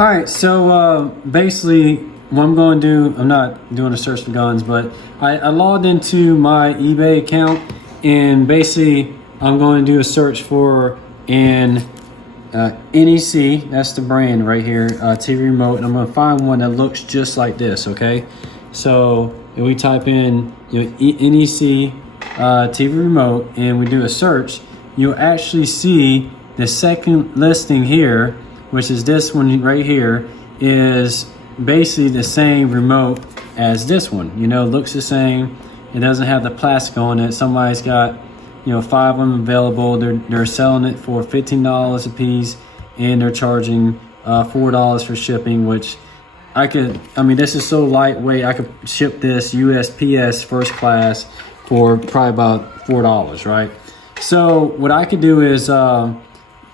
All right, so basically what I'm going to do, I'm not doing a search for guns, but I logged into my eBay account, and basically I'm going to do a search for an NEC, that's the brand right here, TV remote, and I'm going to find one that looks just like this, okay? So if we type in NEC TV remote and we do a search, you'll actually see the second listing here, which is this one right here, is basically the same remote as this one. Looks the same. It doesn't have the plastic on it. Somebody's got 5 of them available. They're selling it for $15 a piece, and they're charging $4 for shipping, which this is so lightweight, I could ship this USPS first class for probably about $4, right? So what I could do is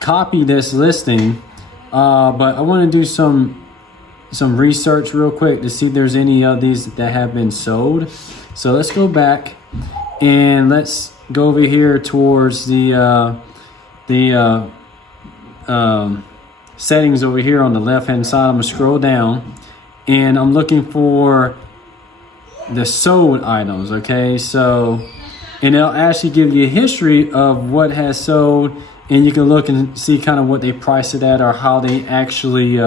copy this listing, but I want to do some research real quick to see if there's any of these that have been sold. So let's go back and let's go over here towards the settings over here on the left hand side. I'm gonna scroll down and I'm looking for the sold items, okay? So, and it'll actually give you a history of what has sold, and you can look and see kind of what they priced it at or how they actually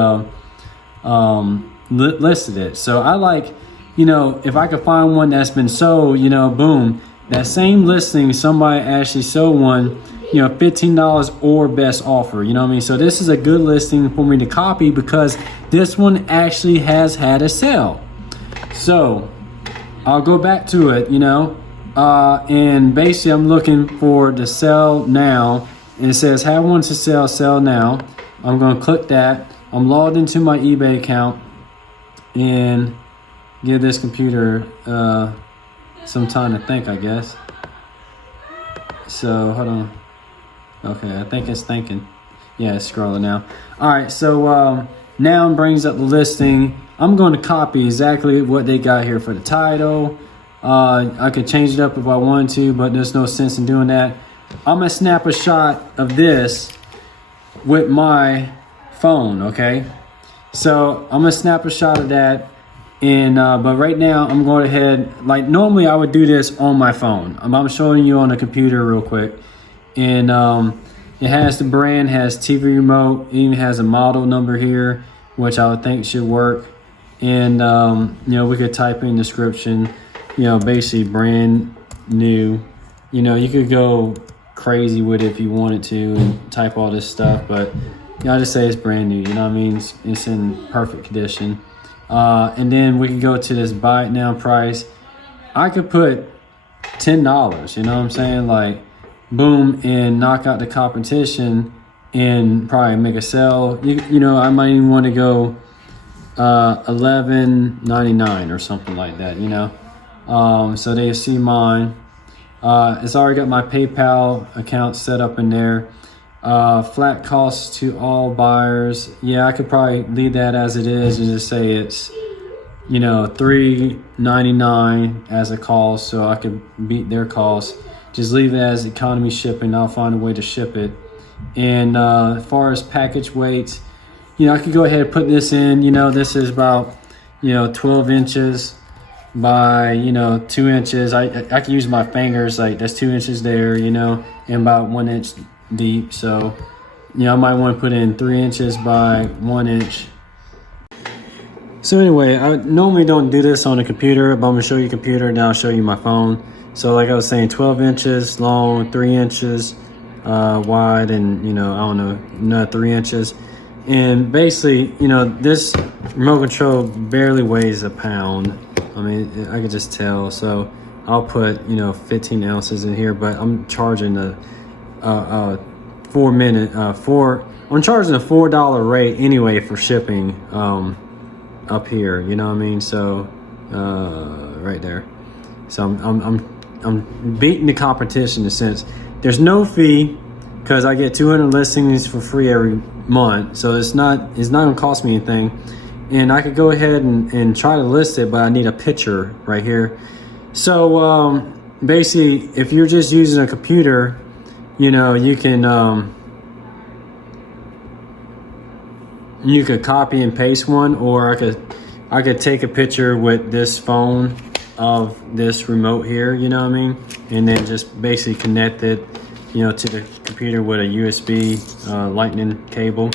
listed it. So I like, if I could find one that's been sold, boom, that same listing, somebody actually sold one, $15 or best offer, you know what I mean? So this is a good listing for me to copy because this one actually has had a sale. So I'll go back to it, and basically I'm looking for the sell now, and it says have one to sell now. I'm going to click that. I'm logged into my eBay account and give this computer some time to think, I guess. So hold on. Okay, I think it's thinking. Yeah, it's scrolling now. All right, so now it brings up the listing. I'm going to copy exactly what they got here for the title. I could change it up if I wanted to, but there's no sense in doing that. I'm gonna snap a shot of this with my phone, okay? So I'm gonna snap a shot of that, and but right now I'm going ahead, like normally I would do this on my phone. I'm showing you on the computer real quick, and it has the brand, has TV remote, it even has a model number here, which I would think should work. And we could type in description, basically brand new. You could go crazy with it if you wanted to and type all this stuff, but I just say it's brand new, you know what I mean? It's in perfect condition. And then we can go to this buy it now price. I could put $10, you know what I'm saying? Like boom, and knock out the competition and probably make a sell. I might even want to go $11.99 or something like that, so they see mine. It's already got my PayPal account set up in there. Flat costs to all buyers. Yeah, I could probably leave that as it is and just say it's $3.99 as a cost, so I could beat their cost. Just leave it as economy shipping. I'll find a way to ship it. And as far as package weights, I could go ahead and put this in. This is about 12 inches by 2 inches. I can use my fingers, like that's 2 inches there, and about 1 inch deep. So I might want to put in 3 inches by 1 inch. So anyway, I normally don't do this on a computer, but I'm gonna show you a computer, now I'll show you my phone. So like I was saying, 12 inches long, 3 inches wide, and I don't know, another 3 inches. And basically, this remote control barely weighs a pound. I mean, I could just tell. So I'll put 15 ounces in here, but I'm charging I'm charging a $4 rate anyway for shipping up here, you know what I mean? So right there. So I'm beating the competition in a sense. There's no fee because I get 200 listings for free every month, so it's not gonna cost me anything. And I could go ahead and try to list it, but I need a picture right here. So basically, if you're just using a computer, you can you could copy and paste one, or I could take a picture with this phone of this remote here, you know what I mean? And then just basically connect it, you know, to the computer with a USB lightning cable.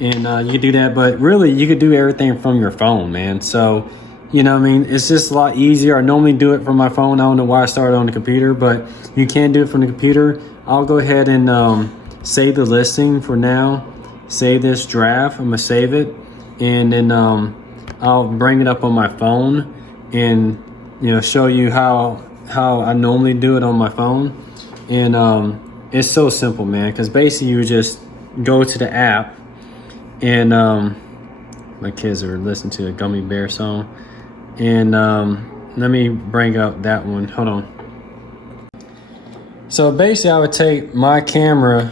And you could do that, but really you could do everything from your phone, man. So, you know what I mean? It's just a lot easier. I normally do it from my phone. I don't know why I started on the computer, but you can do it from the computer. I'll go ahead and save the listing for now. Save this draft. I'm gonna save it, and then I'll bring it up on my phone and, you know, show you how I normally do it on my phone. And it's so simple, man, because basically you just go to the app, and my kids are listening to a Gummy Bear song, and let me bring up that one. Hold on. So basically I would take my camera,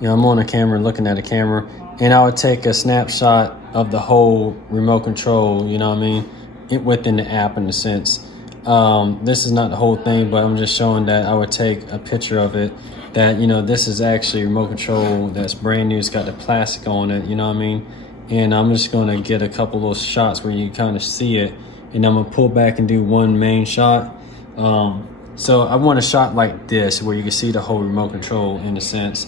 you know, I'm on a camera looking at a camera, and I would take a snapshot of the whole remote control, you know what I mean, within the app in a sense. This is not the whole thing, but I'm just showing that I would take a picture of it, that, you know, this is actually remote control that's brand new. It's got the plastic on it, you know what I mean? And I'm just going to get a couple of those shots where you kind of see it, and I'm going to pull back and do one main shot. So I want a shot like this where you can see the whole remote control in a sense.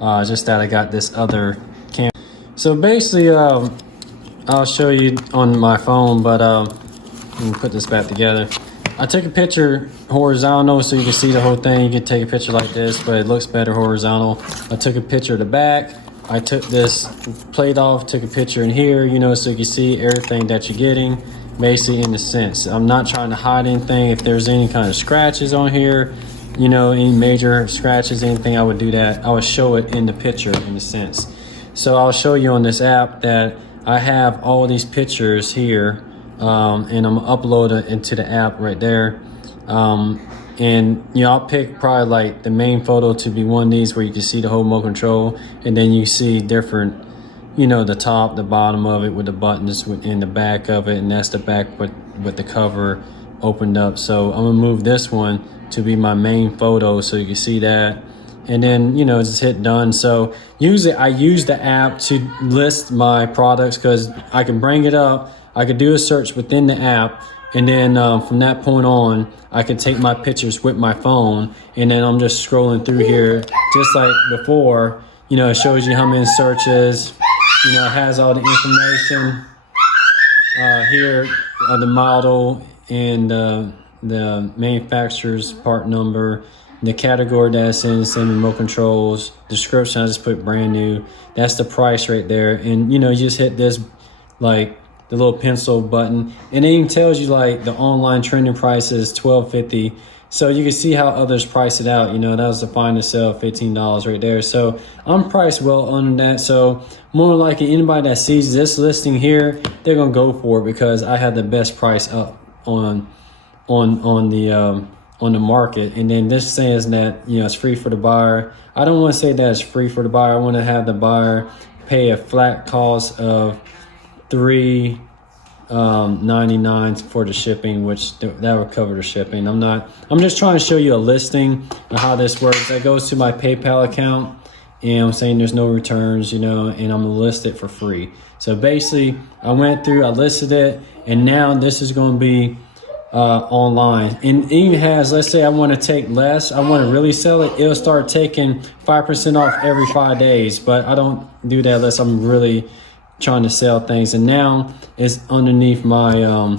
Just that I got this other camera. So basically, I'll show you on my phone, but let me put this back together. I took a picture horizontal so you can see the whole thing. You can take a picture like this, but it looks better horizontal. I took a picture of the back. I took this plate off, took a picture in here, you know, so you can see everything that you're getting, basically in the sense. I'm not trying to hide anything. If there's any kind of scratches on here, you know, any major scratches, anything, I would do that. I would show it in the picture in a sense. So I'll show you on this app that I have all these pictures here, and I'm gonna upload it into the app right there. And, you know, I'll pick probably like the main photo to be one of these where you can see the whole remote control, and then you see different, you know, the top, the bottom of it with the buttons in the back of it, and that's the back with the cover opened up. So I'm gonna move this one to be my main photo so you can see that, and then, you know, just hit done. So usually I use the app to list my products because I can bring it up, I could do a search within the app, and then from that point on I can take my pictures with my phone, and then I'm just scrolling through here just like before. You know, it shows you how many searches, you know, it has all the information here, the model and the manufacturer's part number, the category that's in, same remote controls, description, I just put brand new. That's the price right there. And, you know, you just hit this, like the little pencil button, and it even tells you like the online trending price is $12.50. So you can see how others price it out. You know, that was the find and sell, $15 right there. So I'm priced well under that. So more likely anybody that sees this listing here, they're gonna go for it because I have the best price up on the market. And then this says that, you know, it's free for the buyer. I don't want to say that it's free for the buyer. I want to have the buyer pay a flat cost of $3.99 for the shipping, which that would cover the shipping. I'm just trying to show you a listing of how this works. That goes to my PayPal account, and I'm saying there's no returns, you know, and I'm gonna list it for free. So basically I went through, I listed it, and now this is going to be online. And it even has, let's say I want to take less, I want to really sell it, it'll start taking 5% off every 5 days, but I don't do that unless I'm really trying to sell things. And now it's underneath my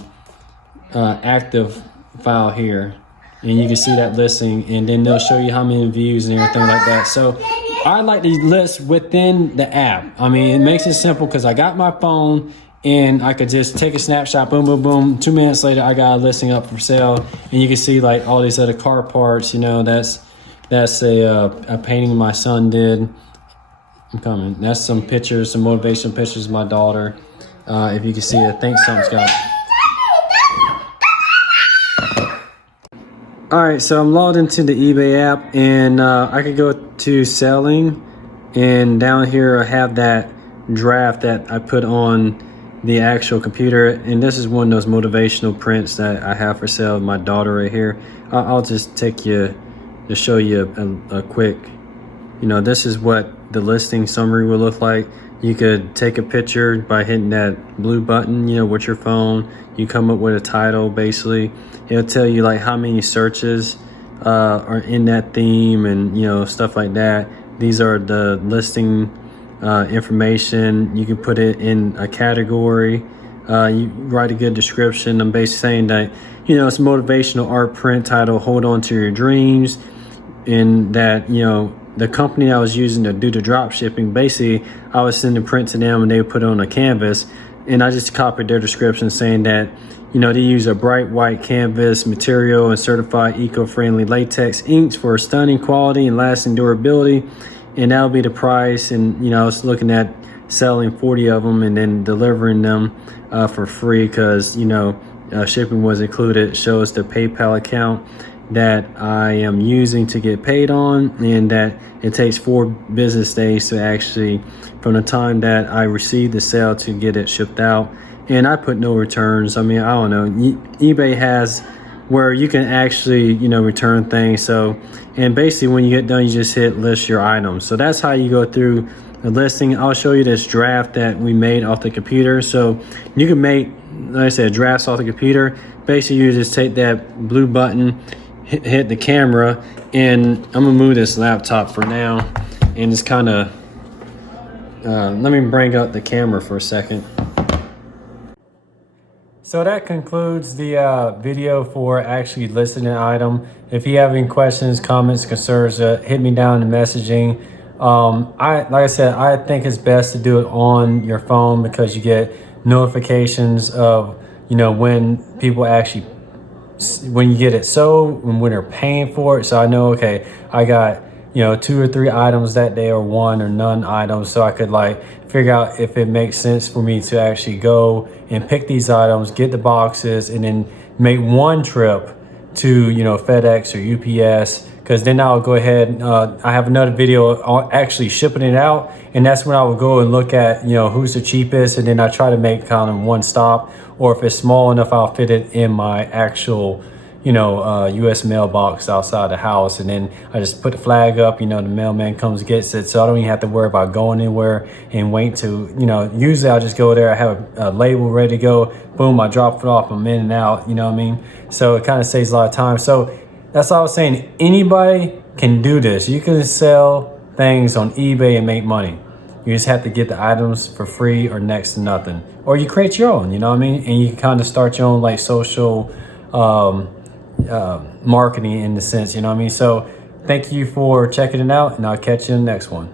active file here, and you can see that listing, and then they'll show you how many views and everything like that. So I like to list within the app. I mean, it makes it simple because I got my phone and I could just take a snapshot, boom, boom, boom. 2 minutes later, I got a listing up for sale, and you can see like all these other car parts. You know, that's a painting my son did. I'm coming. That's some pictures, some motivational pictures of my daughter. If you can see, I think something's got. All right, so I'm logged into the eBay app, and I could go to selling, and down here I have that draft that I put on the actual computer, and this is one of those motivational prints that I have for sale with my daughter right here. I'll just take you to show you a quick, you know, this is what the listing summary will look like. You could take a picture by hitting that blue button, with your phone. You come up with a title, basically. It'll tell you like how many searches are in that theme and, stuff like that. These are the listing information. You can put it in a category. You write a good description. I'm basically saying that, it's motivational art print title, Hold On To Your Dreams. And that, the company I was using to do the drop shipping, basically I was sending print to them and they would put it on a canvas, and I just copied their description saying that, they use a bright white canvas material and certified eco-friendly latex inks for stunning quality and lasting durability, and that'll be the price. And I was looking at selling 40 of them and then delivering them for free, because shipping was included. Shows the PayPal account that I am using to get paid on, and that it takes 4 business days to actually, from the time that I receive the sale, to get it shipped out. And I put no returns. I mean, I don't know, eBay has where you can actually, return things. So, and basically when you get done, you just hit list your items. So that's how you go through the listing. I'll show you this draft that we made off the computer. So you can make, like I said, drafts off the computer. Basically you just take that blue button, hit the camera, and I'm gonna move this laptop for now and just kind of let me bring up the camera for a second. So that concludes the video for actually listing an item. If you have any questions, comments, concerns, hit me down in the messaging. Like I said, I think it's best to do it on your phone, because you get notifications of when people actually, when you get it sold and when they're paying for it. So I know, okay, I got 2 or 3 items that day, or 1 or none items, so I could like figure out if it makes sense for me to actually go and pick these items, get the boxes, and then make one trip to FedEx or UPS, because then I'll go ahead, I have another video on actually shipping it out, and that's when I will go and look at who's the cheapest, and then I try to make kind of one stop, or if it's small enough, I'll fit it in my actual US mailbox outside the house, and then I just put the flag up, the mailman comes gets it, so I don't even have to worry about going anywhere and wait to, usually I'll just go there, I have a label ready to go, boom, I drop it off, I'm in and out, you know what I mean? So it kind of saves a lot of time. So that's all I was saying, anybody can do this. You can sell things on eBay and make money. You just have to get the items for free or next to nothing, or you create your own, you know what I mean? And you can kind of start your own like social marketing in the sense, you know what I mean? So thank you for checking it out, and I'll catch you in the next one.